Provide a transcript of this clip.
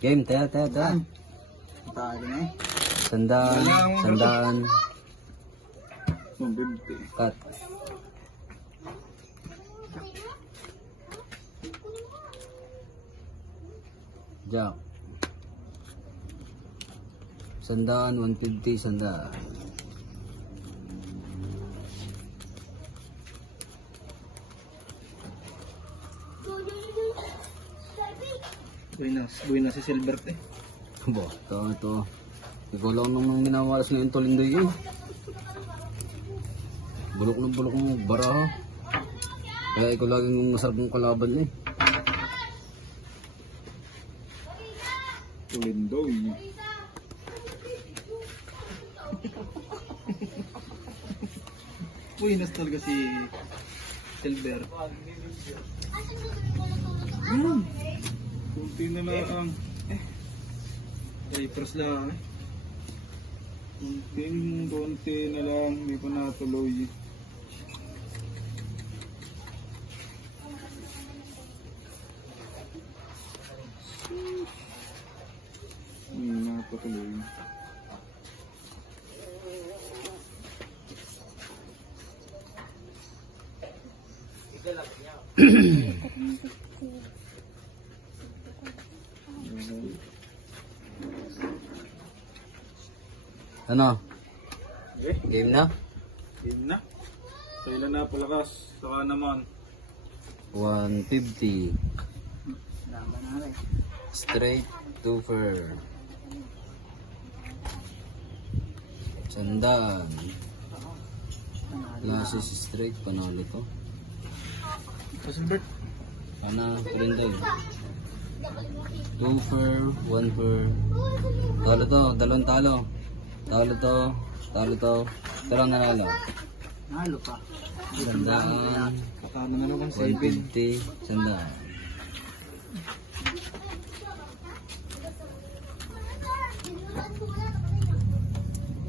Game, taya. Tayo na. Sandaan. 150. Cut. Jack. Sandaan, 150, sandaan. Buhay na si Silver eh. Ba, ito. Ikaw lang nung minawalas ngayon Tolindoy eh. Bulok ng baraho. Kaya ikaw laging masarap ng kalaban eh. Tulindoy. Buenas talaga si Silver. Kunti na lang. Papers lang. Kunti na lang. Hindi pa natuloy. Napatuloy. Ano? Okay. Game na? Game na. Kailan na palakas? Saka naman. 150. Straight to fair. Sandaan. Lasis straight. Panalo to. Sa Silver. Ana, Tolindoy. 2 fair, 1 fair. Talo to, dalawang talo. Talo to. Dalawang nanalo. Nalo pa. Sandaan. Katano na naman 7. 150. Sandaan.